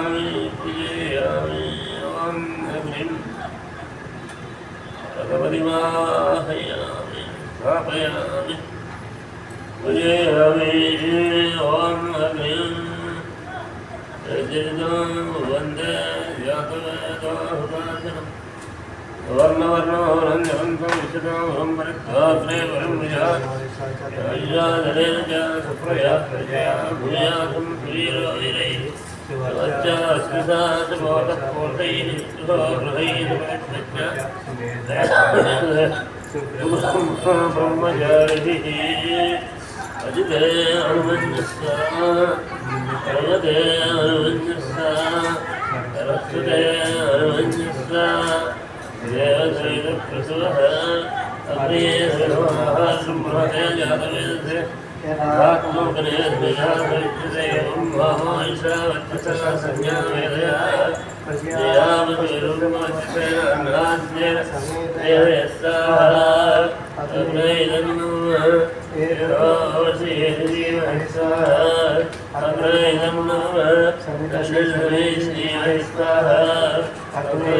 पूजयामि अग्निं भगवतिमाहयामि स्थापयामि पूजयामि अग्निं वन्दे जातवेदोपासनम् वर्णवर्णोरञ्जनं विशदोहं परित्वाग्ने वरं विजाधनेन च सुप्रया प्रजया भूयासं वीरैः वच्चास्मितात् मोदः पूर्णैः सुहृदैः ब्रह्मचारिभिः अजिते अनुमन्यस्ता पर्वते अनुमन्यस्ता रक्षते अनुमन्यस्ता देवसैतप्रसवः अग्ने सर्वः ब्रह्मणे जातवेदसे आत्मोकने द्विजासरित्यते एवं महामायिषा वच्चसा संज्ञावेदया यावतिरुन्मच्चेन अन्नाद्येन समेतयस्ताः अग्ने इदन्नः अग्ने इदन्नः समितश्रीमहे स्वाहा अग्ने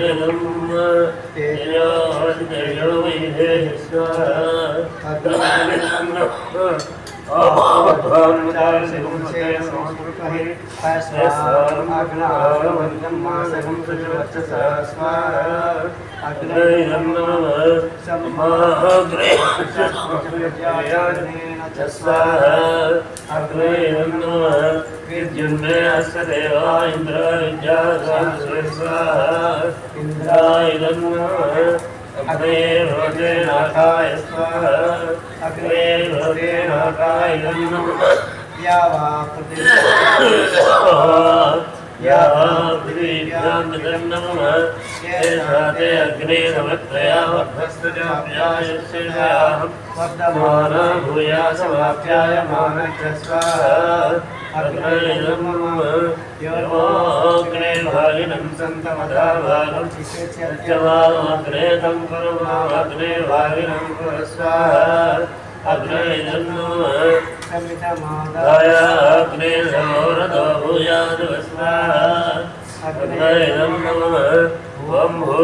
विद्युन्मे अस्य देवा इन्द्र विद्यासांसुरे स्वाहा इन्द्रायदं अग्ने भवते नाथाय स्वाहा अग्ने भवते नाथाय नमः या वा पृथिव्यां नमः येषाते अग्ने नमत्रया वर्धस्तजाप्यायस्याहं वर्धमाना भूयासमाप्यायमानश्च स्वाहा अग्ने नमः योऽग्ने भागिनं सन्तमदाभागं सत्यवामग्ने तं कुर्मः भागिनं कुरु स्वाहा अग्ने नमः अग्ने सौरदो भूयाद् स्वाहा अग्ने नमः ॐ भू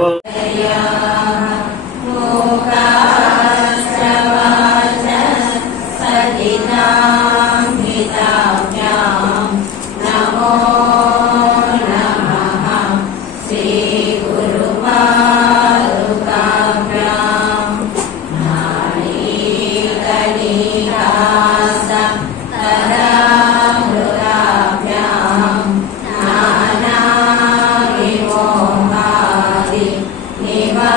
Neva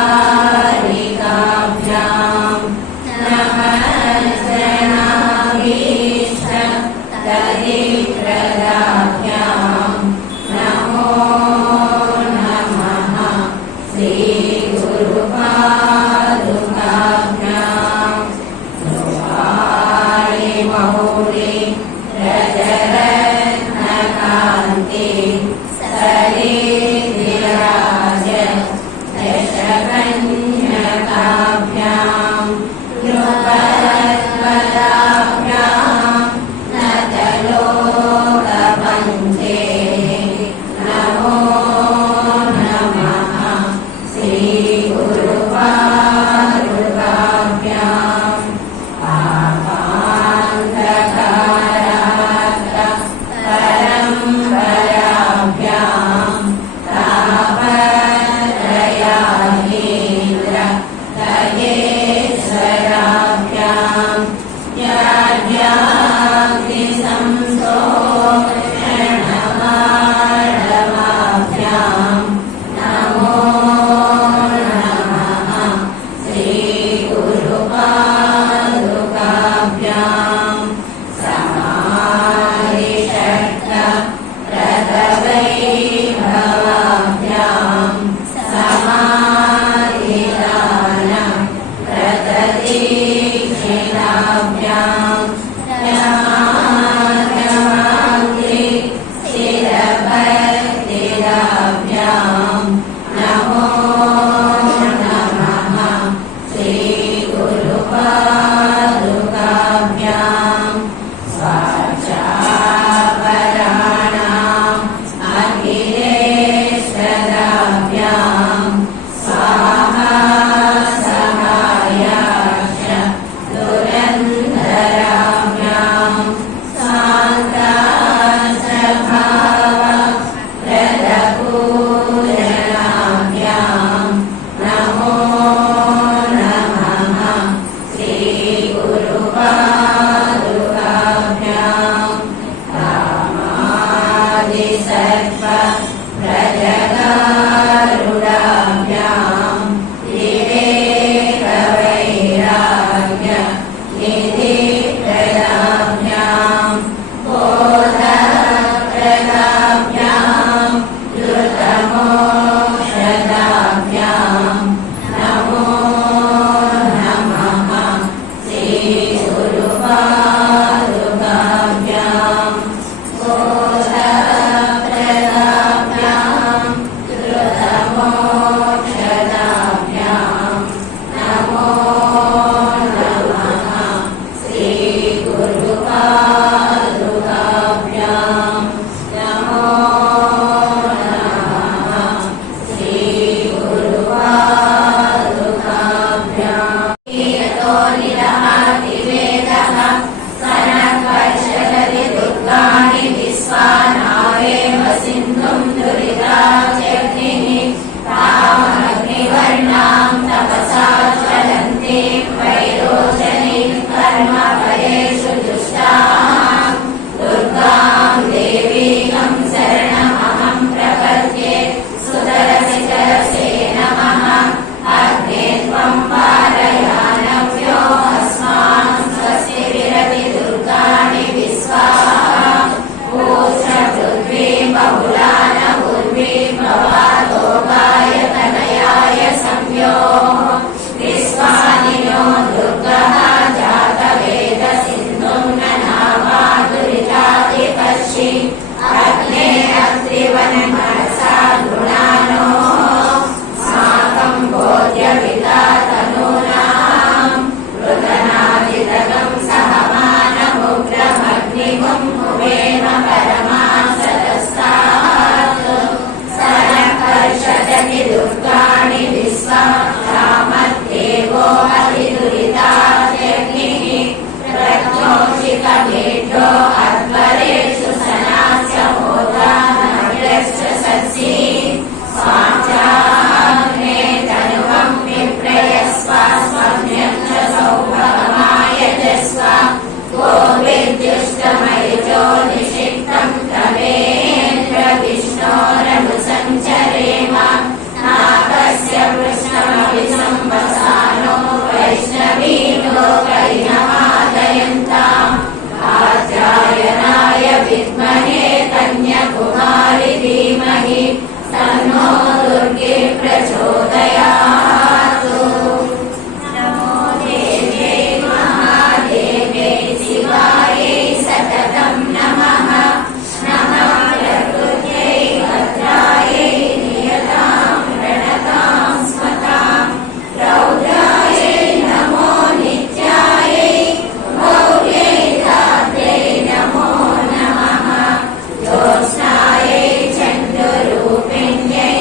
ज्योत्स्नायै चन्द्ररूपिण्यै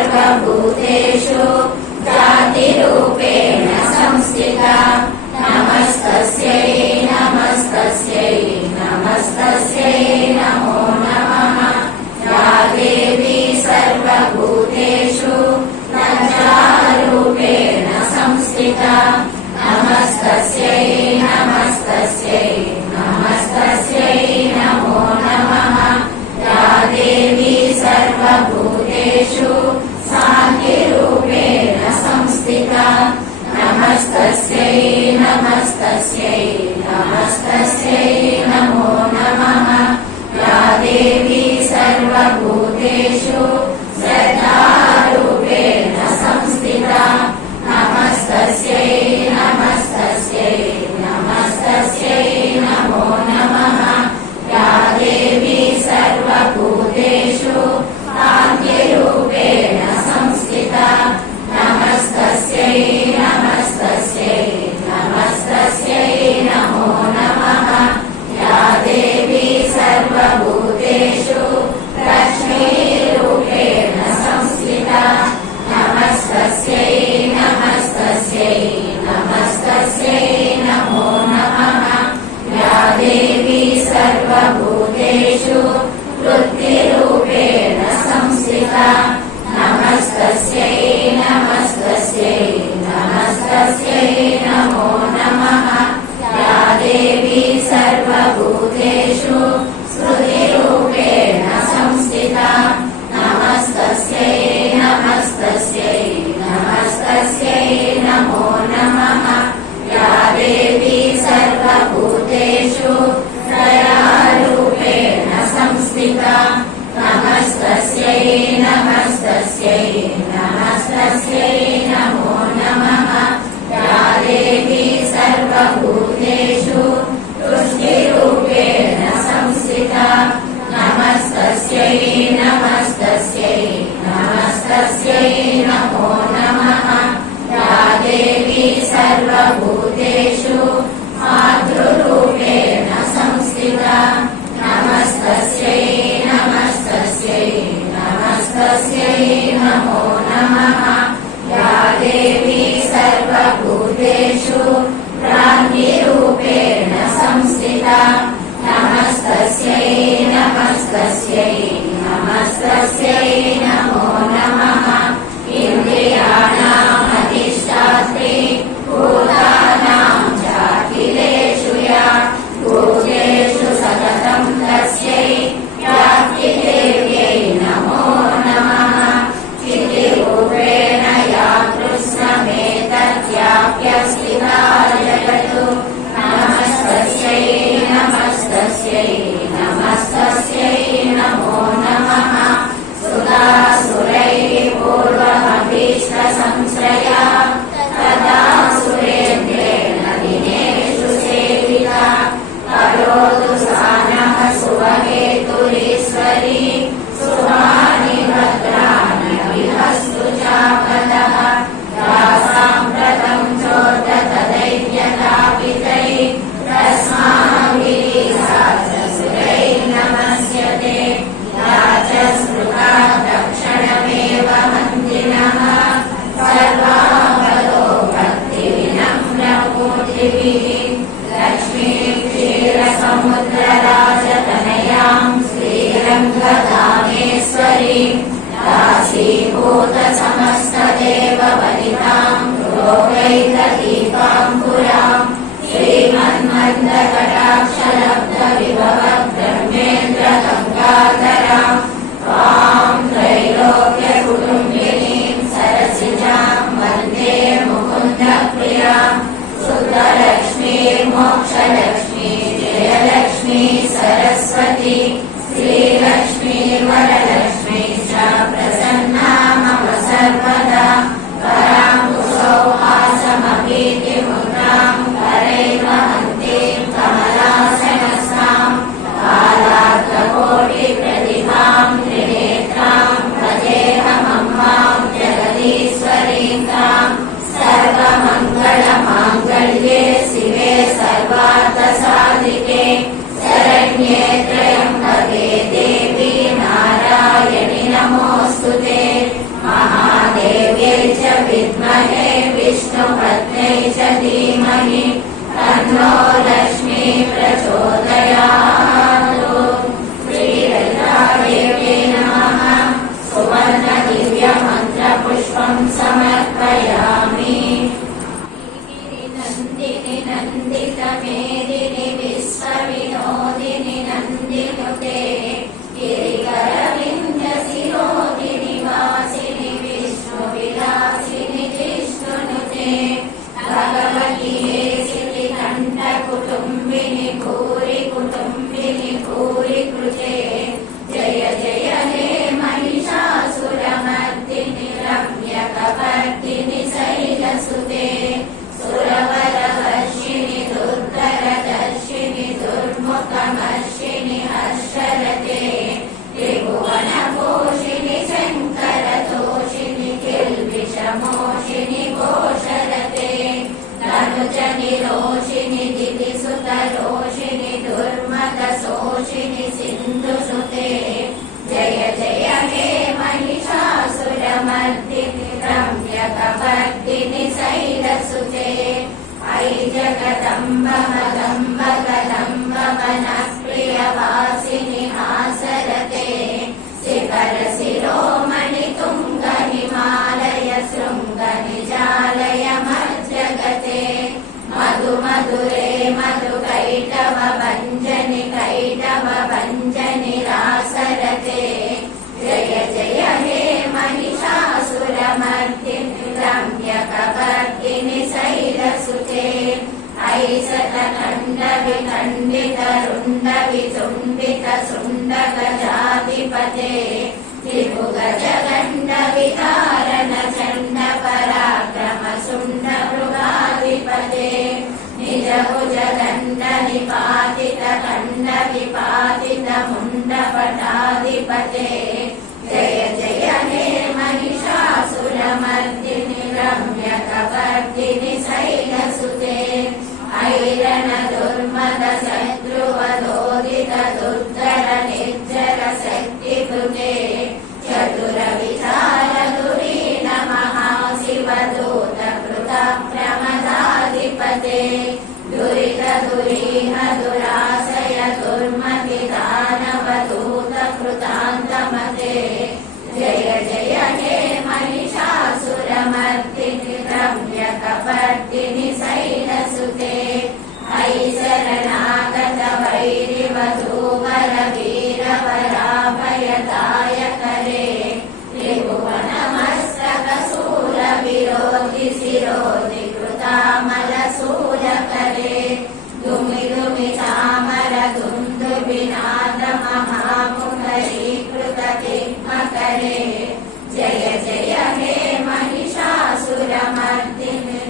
सर्वभूतेषु जातिरूपेण संस्थिता नमस्तस्यै नमस्तस्यै नमस्तस्यै नमो नमः या देवी सर्वभूतेषु लज्जारूपेण संस्थिता नमस्तस्यै नमस्तस्यै नमस्तस्यै नमो नमः या देवी सर्वभूतेषु शान्तिरूपेण संस्थिता नमस्तस्यै नमस्तस्यै नमस्तस्यै नमो नमः या देवी सर्वभूतेषु श्रद्धारूपेण संस्थिता नमस्तस्यै नमस्तस्यै नमस्तस्यै नमो नमः या देवी सर्वभूतेषु कान्तिरूपेण संस्थिता नमस्तस्यै नमस्तस्यै नमस्तस्यै नमो नमः या देवी सर्वभूतेषु लक्ष्मीरूपेण संस्थिता नमस्तस्यै नमस्तस्यै नमस्तस्यै नमो नमः या देवी सर्वभूतेषु वृत्तिरूपेण संस्थिता नमस्तस्यै नमस्तस्यै नमस्तस्यै नमो नमः या देवी सर्वभूतेषु स्मृतिरूपेण संस्थिता नमस्तस्यै नमस्तस्यै नमस्तस्यै नमो नमः या देवी सर्वभूतेषु दयारूपेण संस्थिता नमस्तस्यै नमस्तस्यै नमस्तस्यै नमो नमः या देवी सर्वभूतेषु तुष्टिरूपेण संस्थिता नमस्तस्यै नमस्तस्यै नमस्तस्यै नमो नमः या देवी सर्वभूतेषु मातृरूपेण संस्थिता नमस्तस्यै नमस्तस्यै नमस्तस्यै नमो नमः या देवी सर्वभूतेषु क्रान्तिरूपेण संस्थिता नमस्तस्यै नमस्तस्यै नमस्तस्यै नमो नमः इन्द्रियाणाम् अधिष्ठात्री भूतानां चाखिलेषु या भूतेषु सततं तस्यै व्याप्तिदेव्यै नमो नमः चितिरूपेण या कृष्णमेतद्व्याप्य स्थिता जगतु नमस्तस्यै नमस्तस्यै नमस्तस्यै नमो नमः सुरासुरैः पूर्वमभीष्टसंश्रया तदा सुरेन्द्रेण दिनेषु सेविता करोतु सा नः शुभहेतुरीश्वरी शुभानि भद्राणि विहस्तु चापदः या साम्प्रतं चोर्दतदैत्यतापितैः तस्माभिः सा च सुरैः नमस्यते या च स्मृता तत्क्षणमेव मन्दिनः सर्वापदो भक्तिविनम्रमूर्तिभिः लक्ष्मी क्षीरसमुद्रराजतनयां श्रीरङ्गधामेश्वरी दासीभूतसमस्तदेववनितां रोगैकदीपाङ्कुरां श्रीमन्मन्दकटाक्षलब्धविभवब्रह्मेन्द्रगङ्गाधरां त्वां त्रैलोक्यकुटुम्बिनीं सरसिजां वन्दे मुकुन्दप्रियां शुद्धलक्ष्मीर्मोक्षलक्ष्मी जयलक्ष्मी सरस्वती श्रीलक्ष्मी वरलक्ष्मी च प्रसन्ना मम सर्वदा पराङ्कुशौहासमभीतिमुद्रां करैव हन्तीं कमलासनस्तां कालार्थकोटिप्रदीपां कपर्दिनि शैलसुते अयि शरणागत वैरिवधूवर वीरवराभयदायकरे त्रिभुवनमस्तकशूलविरोधि शिरोधि कृतामलशूलकरे दुमि दुमि चामर दुन्दुभिनाद महामुखरीकृततिग्मकरे जय जय हे महिषासुरमर्दिनि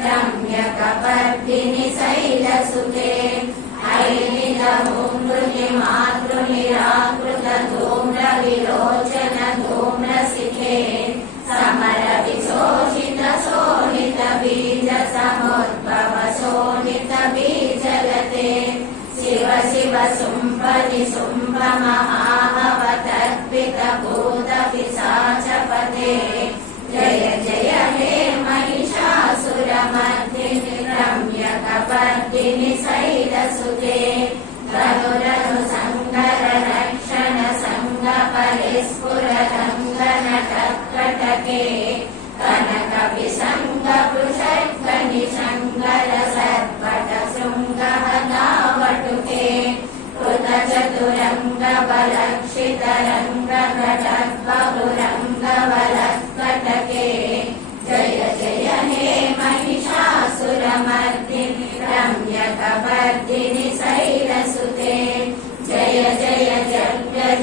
रम्यकपर्दिनि शैलसुते ऐनिलहुमृनि मातृनिराकृतधूम्रविलोचन धूम्रशिखे समरविशोषितशोणितबीजसमुद्भव शोणितबीजलते शिव शिव शुम्भनि शुम्भ महाभवतर्पितभूतपिशाचपते जय जय हे महिषासुरमर्दिनि रम्यकपर्दिनि शैलसुते रघुरनु संगर रक्षण संग परिस्फुर रङ्गनटकटके कनक विसङ्ग पृषद्गनि शङ्कर सर्पट शृङ्गहदावटुके कृतचतुरङ्ग बलक्षित रङ्ग घटद्बहुरङ्ग बलत्कटके जय जय हे महिषासुरमर्दिनि रम्यकपर्दिनि शैलसुते जय जय जय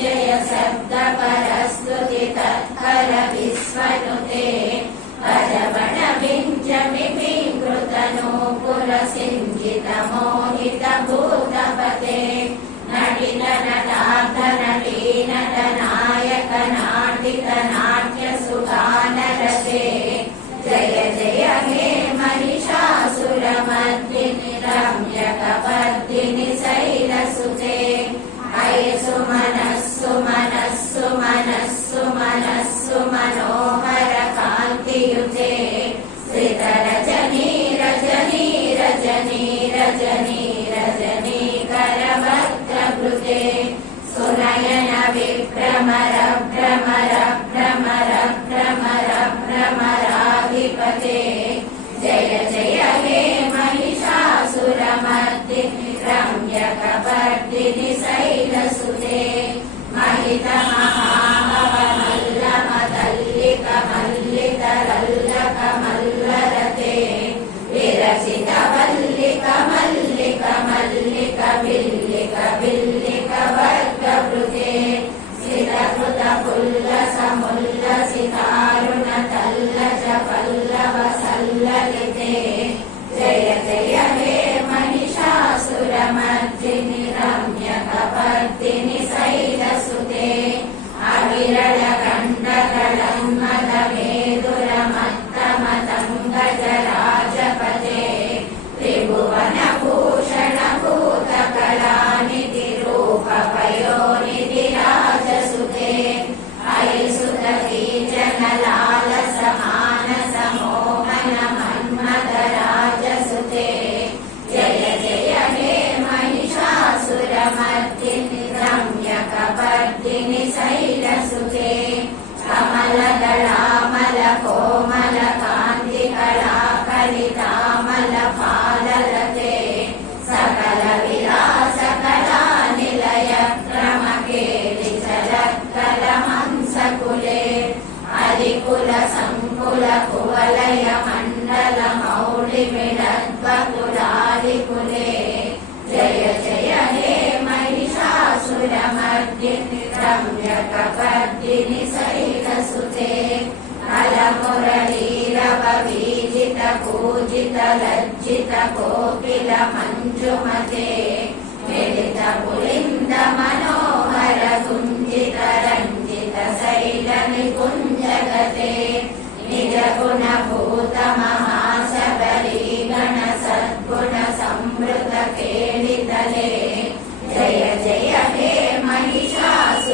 जय शब्दपरस्तुति तत्पर विश्वनुते भजबण विञ्जमि विकृतनूपुरसिञ्जित मोहित भूतपते नटित नटार्थ नटी नटनायक नाटित नाट्य सुगानरते जय जय हे महिषासुरमर्दिनि रम्यकपर्दिनि शैलसुते अयि सुमनस्सु मनोहर कान्तियुते श्रितरजनी रजनी रजनी रजनी रजनीकरवक्त्रभृते सुनयन विभ्रमर भ्रमर भ्रमर भ्रमर भ्रमराधिपते जय जय हे महिषासुरमर्दिनि रम्यकपर्दिनि शैलसुते महित महाभव मल्लिक मल्लितरल्लक मल्लरते विरचित वल्लिक मल्लिक मल्लिक बिल्लिक बिल्लिक वर्गभृते सितकृत पुल्लस मुल्लसितारुण तल्लज पल्लव सल्ललिते जय जय हे महिषासुरमर्दिनि रम्यकपर्दिनि शैलसुते अविरल गण्डकलन्मद मेदुर मत्तमतङ्गजराजपते त्रिभुवन भूषण भूतकलानिधि रूप पयोनिधि राजसुते अयि सुतती जनलाल समानस मोहन मन्मथ राजसुते जय जय हे महिषासुरमर्दिनि रम्यकपर्दिनि शैलसुते कमलदलामल कोमल कान्तिकला कलितामल फाललते सकल विलास कला निलय क्रमकेलि चलत्कलहंसकुले हरिकुल संकुल कुवलय मण्डल मौलिमिडद्वकुलालिकुले जय जय हे महिषासुरमर्दिनि रम्यकपर्दिनि शैलसुते अलमुरलीरववीजित पूजित लज्जित कोकिल मञ्जुमते मिलित पुलिन्द मनोहर गुञ्जित रञ्जित शैल निकुञ्जगते निज गुण भूत महाशबरी गण सद्गुण संवृत केलितले जय जय हे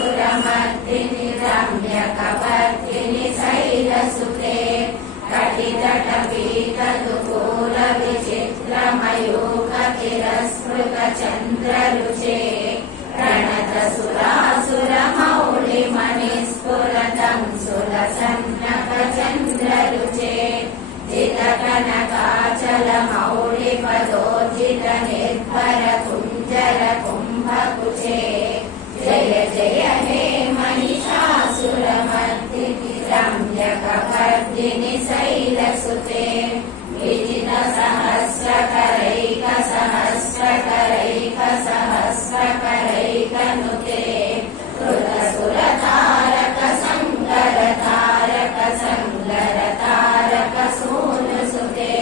महिषासुरमर्दिनि रम्यकपर्दिनि शैलसुते कटितट पीत दुकूल विचित्र मयूख तिरस्कृत मौलिपदोर्जित निर्भर कुञ्जर कुम्भकुचे जय जय हे महिषासुरमर्दिनि रम्यकपर्दिनि शैलसुते विजितसहस्रकरैकसहस्रकरैकसहस्रकरैकनुते कृतसुरतारक सङ्गरतारक सङ्गरतारक सूनुसुते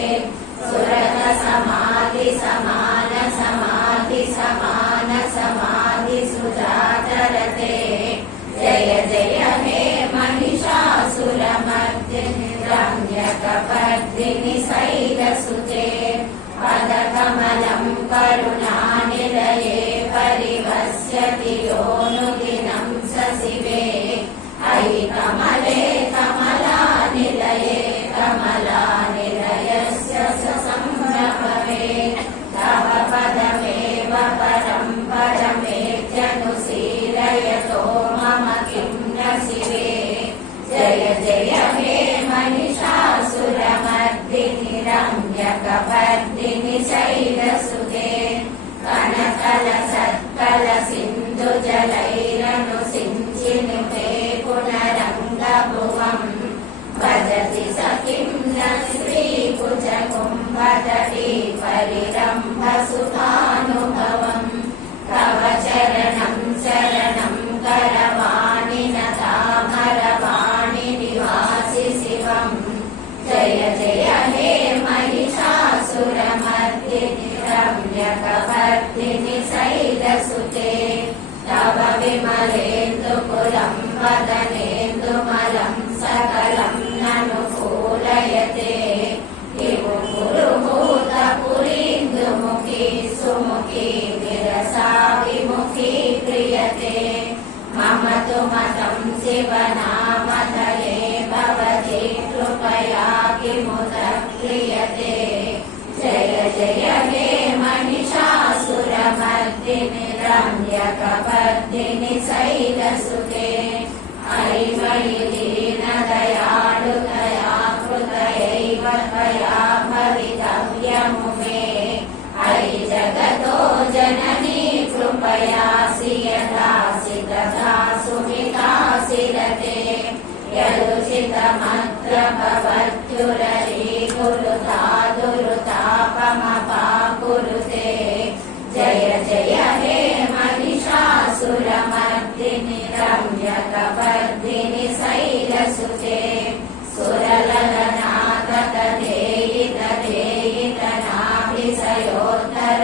सुरत समाधि समान समाधि समान समाधि सुजातरते जय जय हे महिषासुरमर्दिनि रम्यकपर्दिनि शैलसुते पदकमलं करुणानिलये परिवस्यति योऽनुदिनं सशिवे अयि कमले कमलानिलये कमलानिलयस्य संभवे तव पदमेव परं परमेत्यनुशीलयतो मम किं न शिवे जय जय हे महिषासुरमर्दिनि रम्यकपर्दिनि शैलसुते कनकलसत्कल सिन्धुजलैरनुसिञ्चिनुते पुनरङ्गभुवम् भजति स किं न श्रीकुचकुम्भतटी परिरम्भसुतानुभवम् तव चरणं शरणं करवाणि न तामरवाणि निवासि शिवम् जय जय हे महिषासुरमर्दिनि रम्यकपर्दिनि शैलसुते तव विमलेन्दुकुलं वदनेन्दुमलं सकलं ननुकूलयते किमुकुरुभूतपुरीन्दुमुखी सुमुखी विरसा विमुखी क्रियते मम तु मतं शिवनामधये भवति कृपया किमुत क्रियते जय जय हे महिषासुरमर्दिनि रम्यकपर्दिनि शैलसुते अयि मयि दीनदयाळु दया कृतयैव त्वया भवितव्यमुमे अयि जगतो जननी कृपयासि यदासि तथा सुमितासि रते यदुचितमत्र भवत्युररीकुरुतादुरुतापमपाकुरुते जय जय हे महिषासुरमर्दिनि रम्यकपर्दिनि शैलसुते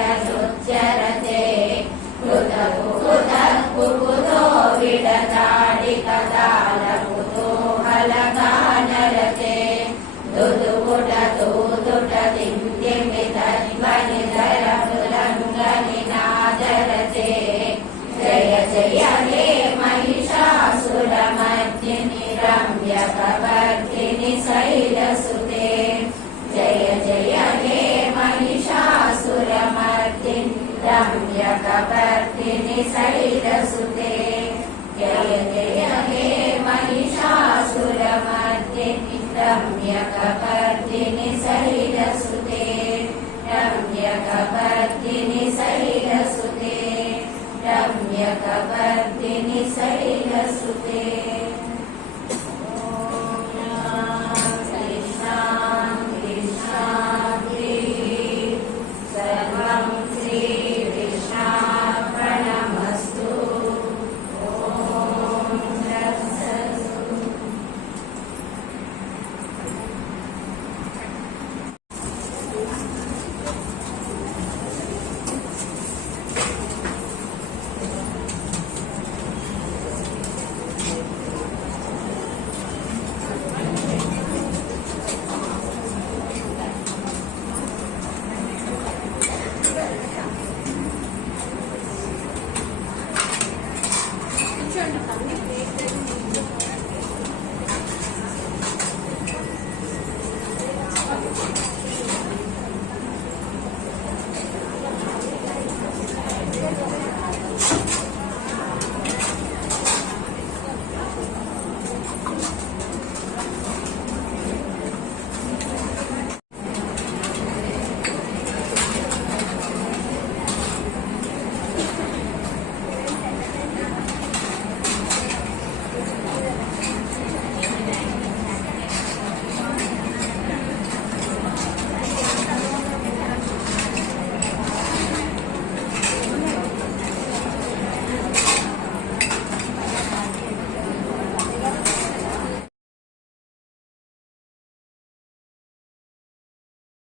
सुरललनाथतधेयितधेयितनाभिसयोत्तरनृत्यरते कृतकुकुतकुकुतो विडताडिकतालकुतूहलगानरते दुदुकुटतुदुटदिव्यमितध्वनिधरमृदङ्गनिनादरते जय जय हे महिषासुरमर्दिनि रम्यकपर्दिनि शैलसुते जय जय हे महिषासुरमर्दिनि रम्यकपर्दिनि शैलसुते जय जय हे महिषासुरमर्दिनि रम्यकपर्दिनि शैलसुते रम्यकपर्दिनि शैलसुते रम्यकपर्दिनि शैलसुते